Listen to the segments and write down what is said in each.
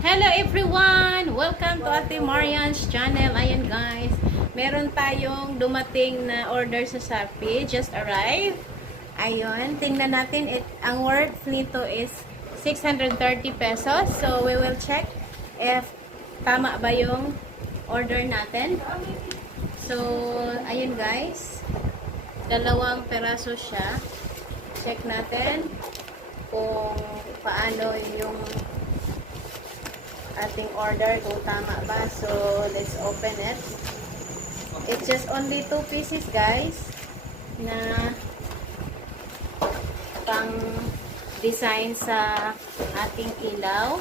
Hello everyone! Welcome to Ate Marian's channel. Ayan guys, meron tayong dumating na order sa Shopee. Just arrived. Ayun, tingnan natin. It, ang worth nito is 630 pesos. So, we will check if tama ba yung order natin. So, ayun guys. Dalawang peraso siya. Check natin kung paano yung ating order kung tama ba. So, let's open it. It's just only two pieces, guys, na pang design sa ating ilaw.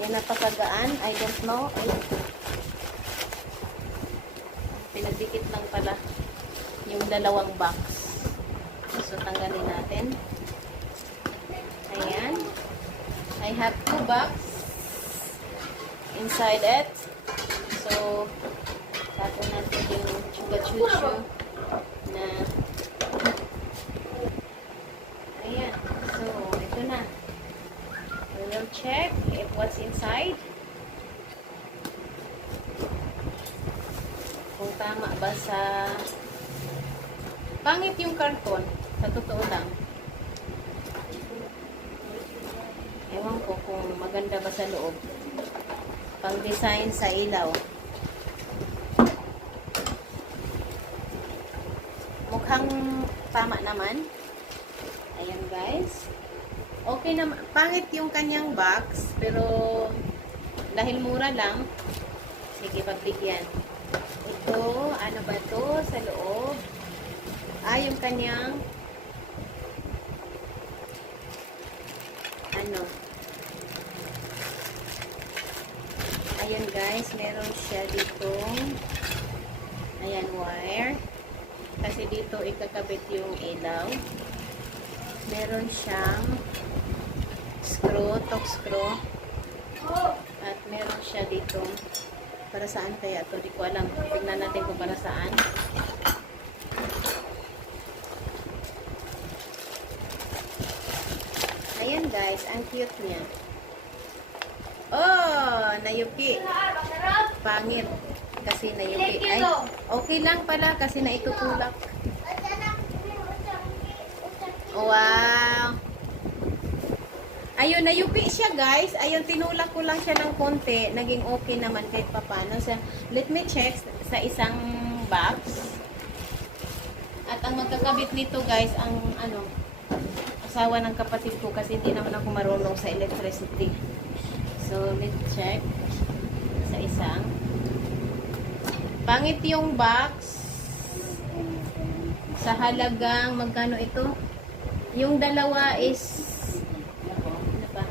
Yan napakagaan. I don't know. Ay, pinagdikit lang pala yung dalawang box. So, tanggalin natin. Ayan. I have two box inside it. So, tapon natin yung chuga-chuchu na ayan. So, ito na. We will check if what's inside. Kung tama ba sa pangit yung karton. Sa totoo lang. Ewan ko kung maganda ba sa loob. Pang design sa ilaw. Mukhang tama naman. Ayan guys. Okay naman. Pangit yung kanyang box. Pero dahil mura lang, sige pagbigyan. Ito, ano ba to sa loob? Ah, yung kanyang ano ayan guys. Meron siya ditong ayan wire. Kasi dito ikakabit yung ilaw. Meron siyang screw top screw. At meron siya dito. Para saan kaya to? Di ko alam. Tingnan natin kung para saan. Ayan guys, ang cute niya. Nayupi. Pangit. Kasi nayupi. Ay, okay lang pala kasi naitutulak. Wow. Ayun, nayupi siya guys. Ayun, tinulak ko lang siya ng konti. Naging okay naman kahit papano. Sa, let me check sa isang box. At ang magkakabit nito guys, ang ano, asawa ng kapatid ko kasi hindi naman ako marunong sa electricity. So, let's check sa isang. Pangit yung box sa halagang magkano ito? Yung dalawa is ano ba?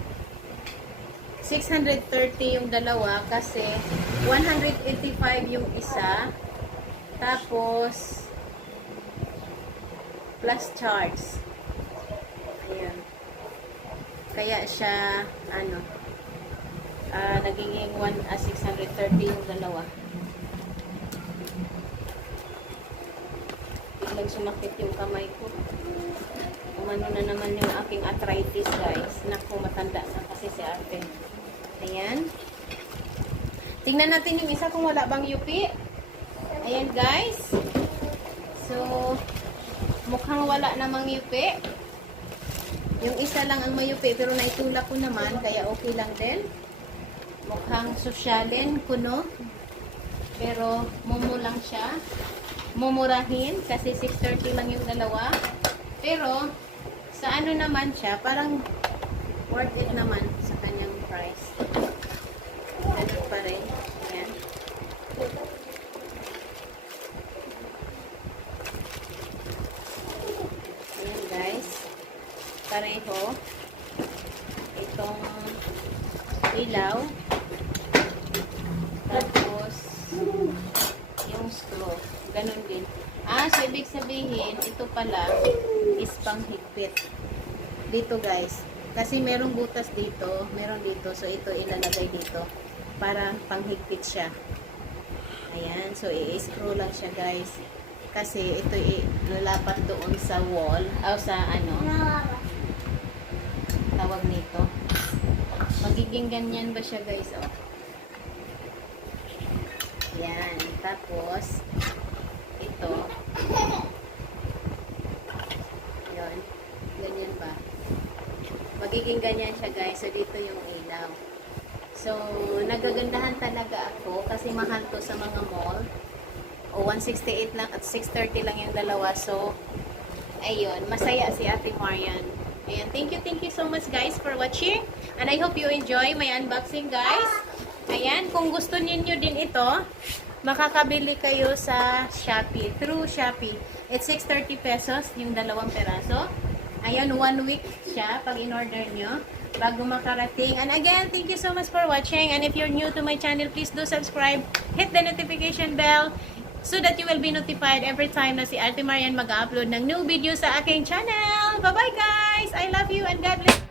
630 yung dalawa kasi 185 yung isa tapos plus charge. Ayan. Kaya siya, ano, ah nagiging 1, ah, 630 yung dalawa. Biglang sumakit yung kamay ko. Umano na naman yung aking arthritis, guys. Naku, matanda na kasi si ate. Ayan. Tingnan natin yung isa kung wala bang yupi. Ayan, guys. So, mukhang wala namang yupi. Yung isa lang ang mayupi, pero naitulak ko naman, kaya okay lang din. Mukhang sosyalin, kuno. Pero, mumu lang siya. Mumurahin, kasi 6.30 lang yung dalawa. Pero, sa ano naman siya, parang worth it naman sa kanyang price. Ganun pa rin. Ayan. Ayan guys pareho itong ilaw tapos yung screw ganun din. Ah so ibig sabihin ito pala is panghigpit. Dito guys. Kasi merong butas dito meron dito. So ito ilalagay dito para panghigpit siya. Ayan. So i-screw lang siya guys. Kasi ito ilalapat doon sa wall. O sa ano? Tawag nito. Mag Magiging ganyan ba siya guys? Oh. Yan. Tapos, ito. Yun. Ganyan ba? Magiging ganyan siya guys. So, dito yung ilaw. So, nagagandahan talaga ako kasi mahal to sa mga mall. O, 168 lang at 630 lang yung dalawa. So, ayun. Masaya si Ate Marian. Ayan. Thank you, thank you so much guys for watching. And I hope you enjoy my unboxing guys. Ayan. Kung gusto ninyo din ito, makakabili kayo sa Shopee. Through Shopee. It's 630 pesos yung dalawang peraso. Ayan, one week siya pag in-order nyo bago makarating. And again, thank you so much for watching. And if you're new to my channel, please do subscribe. Hit the notification bell so that you will be notified every time na si Ate Marian mag-upload ng new video sa aking channel. Bye-bye guys! I love you and God bless